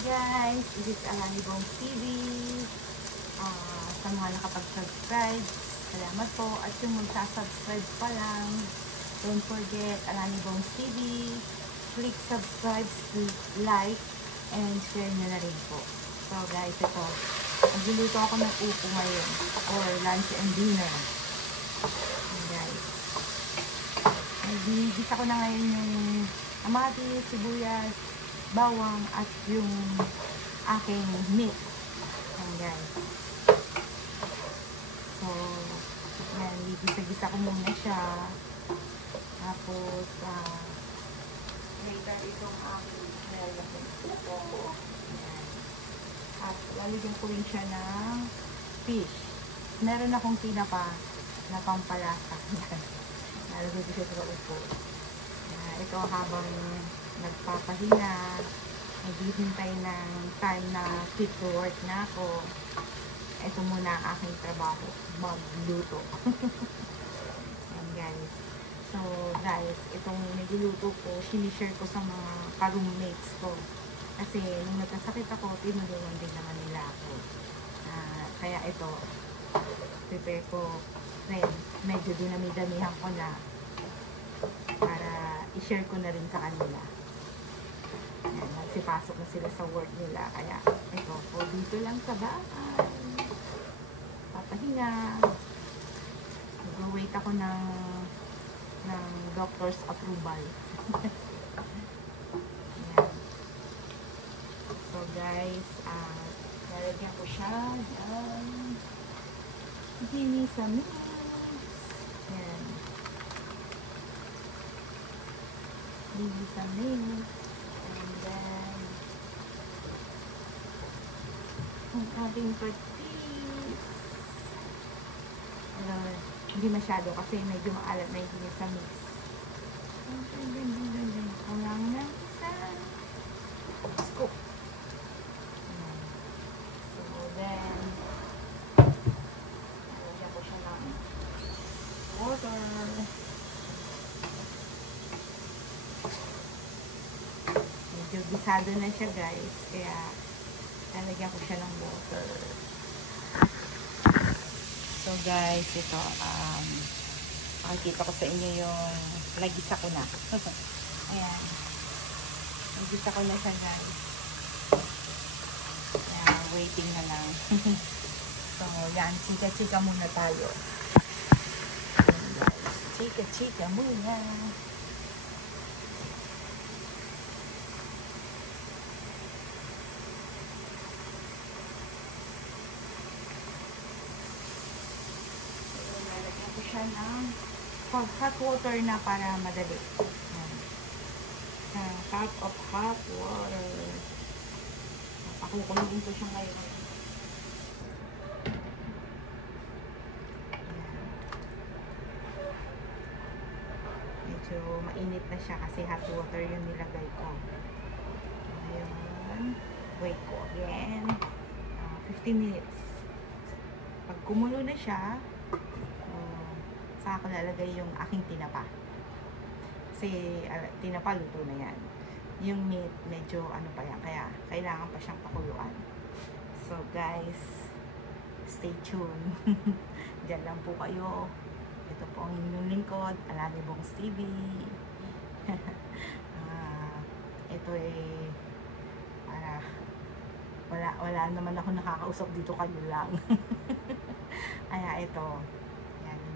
guys, this is Alani Bong TV. Sa mga nakapag-subscribe, salamat po. At yung magsa-subscribe pa lang, don't forget Alani Bong TV. Click subscribe, like, and share nyo na rin po. So guys, ito. Nagluluto ako ng upo ngayon, or lunch and dinner. And guys, nagigisa ko na ngayon yung kamatis, sibuyas, bawang, at yung aking meat. Ayan guys. So, yan, gigisa-gisa ko muna siya. Tapos, later itong aking nalagyan ko. Ayan. At lalagyan ko rin siya ng fish. Meron akong tinapa na pampalasa. Nalagyan ko siya sa upo. Ito habang nagpapahinga, naghihintay ng time na fit to work na ako. Ito muna ang aking trabaho, magluto. Ayan guys. So guys, itong nagluluto ko, sinishare ko sa mga ka-roommates ko. Kasi nung nagkasakit ako, tinulungan din naman nila ako. Kaya ito, prepare ko rin. Medyo dinami-damihan ko na para i-share ko na rin sa kanila. Ayan, nagsipasok na sila sa work nila. Kaya ito po, dito lang sa bahay. Papahinga. Mag-wait ako ng doctor's approval. Ayan. So guys, nalagyan ko siya. Ayan. Hinisa mo. Ayan. Hinisa mo. And then, ang ating patis. Hindi masyado kasi medyo maalat na yung hinisa mix. Kulang na isa. Scoop. So then, nalagyan ko siya ng water. Medyo gisado na siya guys, kaya nalagyan ko siya ng water. So guys, ito, makikita ko sa inyo yung nagisa ko na. Ayan. Nagisa ko na siya guys. Ayan, waiting na lang. So, yan, chika-chika muna tayo. Ayan guys, chika-chika muna. Siya ng hot water na para madali. Cup of hot water. Pakukulungin ko siya ngayon. Medyo mainit na siya kasi hot water yung nilagay ko. Ngayon, wait ko again. 15 minutes. Pag kumulo na siya, saka ko lalagay yung aking tinapa. Kasi tinapa luto na yan. Yung meat, medyo ano pa yan. Kaya kailangan pa siyang pakuluan. So guys, stay tuned. Diyan lang po kayo. Ito po ang inyong lingkod, Alani Bong TV. Ito para wala naman ako nakakausap dito, kayo lang. Kaya ito,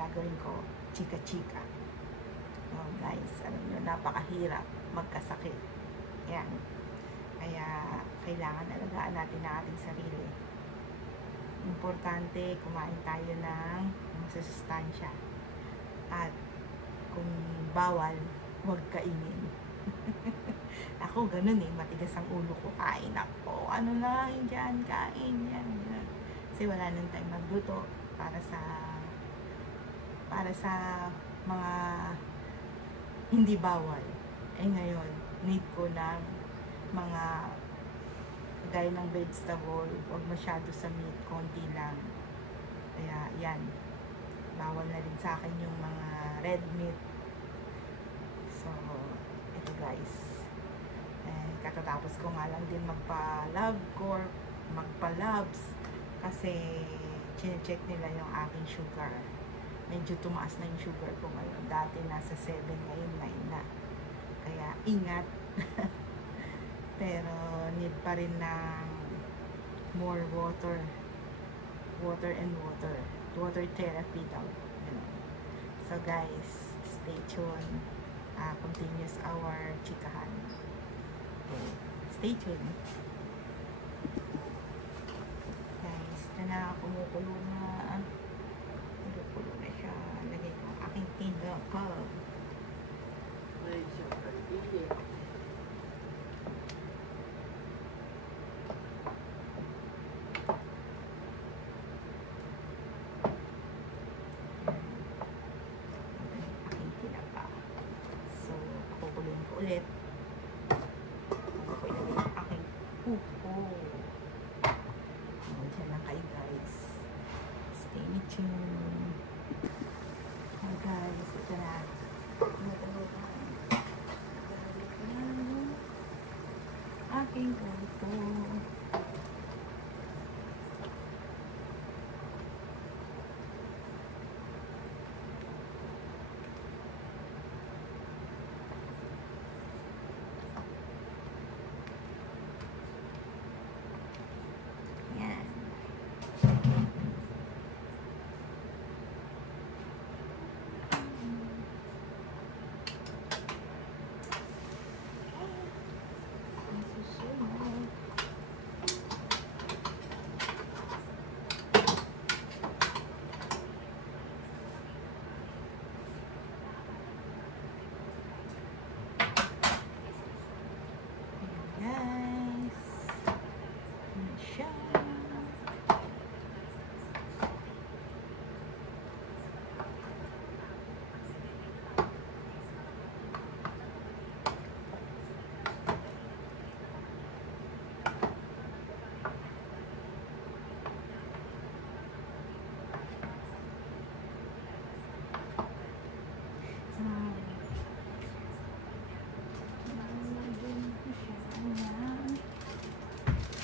gagawin ko, chika-chika. Oh guys, alam nyo, napakahirap magkasakit. Yan. Kaya, kailangan alagaan natin ang ating sarili. Importante, kumain tayo ng masusustansya. At, kung bawal, huwag kainin. Ako, ganun matigas ang ulo ko. Kain ako. Ano na, dyan, kain. Yan. Kasi wala nang time magluto para sa mga hindi bawal. Ngayon, need ko ng mga gaya ng vegetable, huwag masyado sa meat, konti lang. Kaya, yan. Bawal na rin sa akin yung mga red meat. So, ito guys. katatapos ko nga lang din magpa-lab or magpa-labs kasi chine-check nila yung aking sugar. Medyo tumaas na yung sugar ko ngayon. Dati nasa 7, ngayon 9 na. Kaya ingat. Pero need pa rin ng more water. Water and water. Water therapy daw. So guys, stay tuned. Continues our chikahan. Okay. Stay tuned. Guys, na kumukulo na. Kumukulo na siya. Lagay ko ang aking tinapag. Ulit. Ako ilagay ang aking pupo. Diyan lang kayo guys. Stay tuned. Hey guys, ito na. Aking pupo.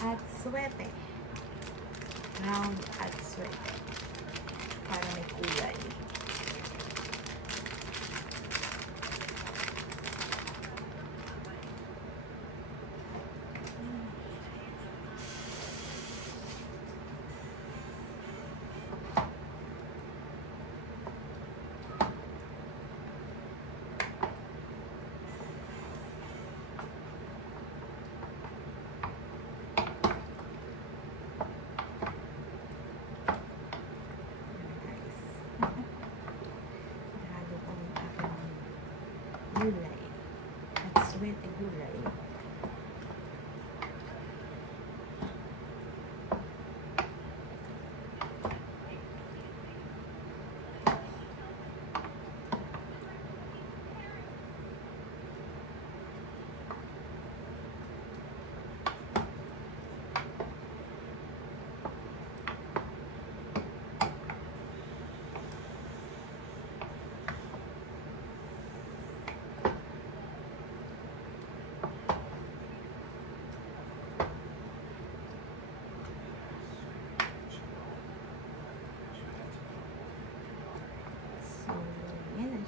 At swete. Round at swete. Para may kulay. Gulay at swete gulay.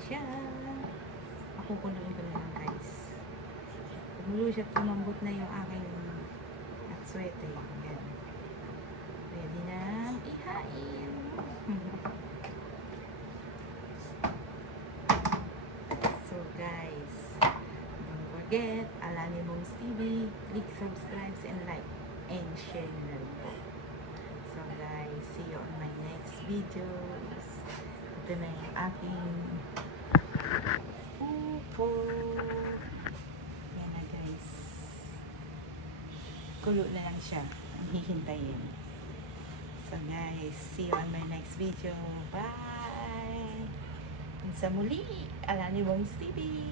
Siya. Pakukuluin ko na lang guys. Kumulo siya, tumambot na yung aking at swete. Yan. Ready na ihain. So guys, don't forget, Alani Moms TV, click subscribe and like and share na rin po. So guys, see you on my next videos. Ito na yung aking pupo. Yan na guys. Kulo na lang siya. Ang hihintayin. So guys, see you on my next video. Bye! And sa muli, Alani Moms TV.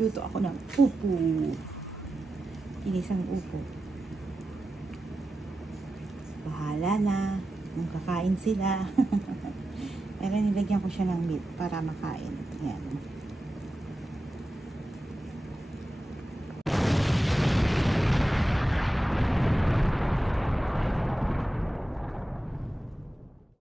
Magluto ako ng upo. Kinisang upo. Bahala na kung kakain sila. Pero nilagyan ko siya ng meat para makain. Ayan.